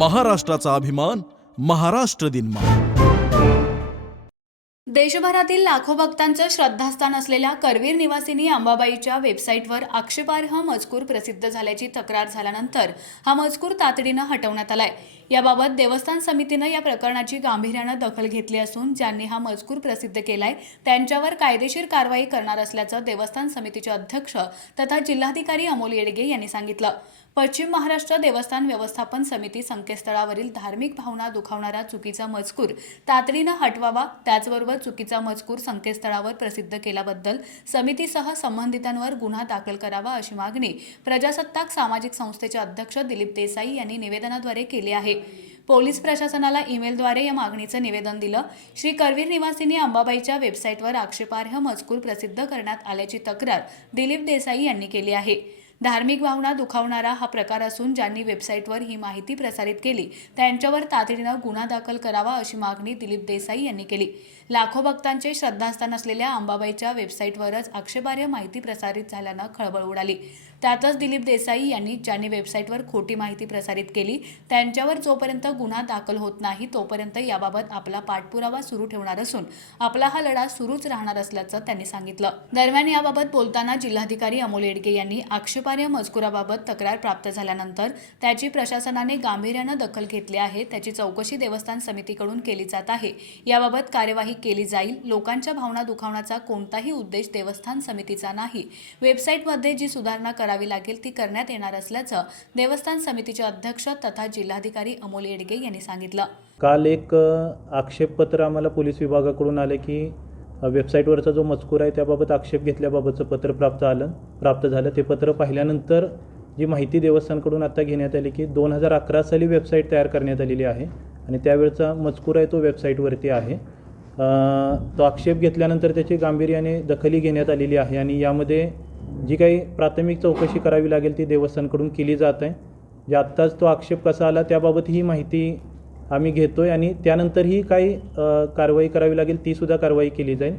महाराष्ट्राचा अभिमान महाराष्ट्र दिनमा देशभरातील लाखो भक्तांचं श्रद्धास्थान असलेल्या करवीर निवासिनी अंबाबाईच्या वेबसाईटवर आक्षेपार्ह मजकूर प्रसिद्ध झाल्याची तक्रार झाल्यानंतर हा मजकूर तातडीनं हटवण्यात आलाय. याबाबत देवस्थान समितीनं या प्रकरणाची गांभीर्यानं दखल घेतली असून ज्यांनी हा मजकूर प्रसिद्ध केलाय त्यांच्यावर कायदेशीर कारवाई करणार असल्याचं देवस्थान समितीचे अध्यक्ष तथा जिल्हाधिकारी अमोल येडगे यांनी सांगितलं. पश्चिम महाराष्ट्र देवस्थान व्यवस्थापन समिती संकेतस्थळावरील धार्मिक भावना दुखावणारा चुकीचा मजकूर तातडीनं हटवावा त्याचबरोबर चुकीचा मजकूर संकेतस्थळावर प्रसिद्ध केल्याबद्दल समितीसह संबंधितांवर गुन्हा दाखल करावा अशी मागणी प्रजासत्ताक सामाजिक संस्थेचे अध्यक्ष दिलीप देसाई यांनी निवेदनाद्वारे केली आहे. पोलीस प्रशासनाला ईमेलद्वारे या मागणीचं निवेदन दिलं. श्री करवीर निवासींनी अंबाबाईच्या वेबसाईटवर आक्षेपार्ह मजकूर प्रसिद्ध करण्यात आल्याची तक्रार दिलीप देसाई यांनी केली आहे. धार्मिक भावना दुखावणारा हा प्रकार असून ज्यांनी वेबसाईटवर ही माहिती प्रसारित केली त्यांच्यावर तातडीनं गुन्हा दाखल करावा अशी मागणी दिलीप देसाई यांनी केली. लाखो भक्तांचे श्रद्धास्थान असलेल्या अंबाबाईच्या वेबसाईटवरच आक्षेपार्ह माहिती प्रसारित झाल्यानं खळबळ उडाली. त्यातच दिलीप देसाई यांनी ज्यांनी वेबसाईटवर खोटी माहिती प्रसारित केली त्यांच्यावर जोपर्यंत गुन्हा दाखल होत नाही तोपर्यंत याबाबत आपला पाठपुरावा सुरू ठेवणार असून आपला हा लढा सुरूच राहणार असल्याचं त्यांनी सांगितलं. दरम्यान याबाबत बोलताना जिल्हाधिकारी अमोल येडगे यांनी आक्षेप आक्षेपार्ह मजकुराबाबत तक्रार प्राप्त झाल्यानंतर त्याची प्रशासनाने गांभीर्यानं दखल घेतली आहे. त्याची चौकशी देवस्थान समितीकडून केली जात आहे. याबाबत कार्यवाही केली जाईल. लोकांच्या भावना दुखावण्याचा कोणताही उद्देश देवस्थान समितीचा नाही. वेबसाईटमध्ये जी सुधारणा करावी लागेल ती करण्यात येणार असल्याचं देवस्थान समितीचे अध्यक्ष तथा जिल्हाधिकारी अमोल येडगे यांनी सांगितलं. काल एक आक्षेपपत्र आम्हाला पोलीस विभागाकडून आले की वेबसाईटवरचा जो मजकूर आहे त्याबाबत आक्षेप घेतल्याबाबतचं पत्र प्राप्त आलं. प्राप्त झालं. ते पत्र पाहिल्यानंतर जी माहिती देवस्थानकडून आता घेण्यात आली की दोन हजार अकरा साली वेबसाईट तयार करण्यात आलेली आहे आणि त्यावेळचा मजकूर आहे तो वेबसाईटवरती आहे. तो आक्षेप घेतल्यानंतर त्याची गांभीर्याने दखली घेण्यात आलेली आहे आणि यामध्ये जी काही प्राथमिक चौकशी करावी लागेल ती देवस्थानकडून केली जात आहे. जे आत्ताच तो आक्षेप कसा आला त्याबाबत ही माहिती आम्ही घेतो आहे आणि त्यानंतरही काही कारवाई करावी लागेल तीसुद्धा कारवाई केली जाईल.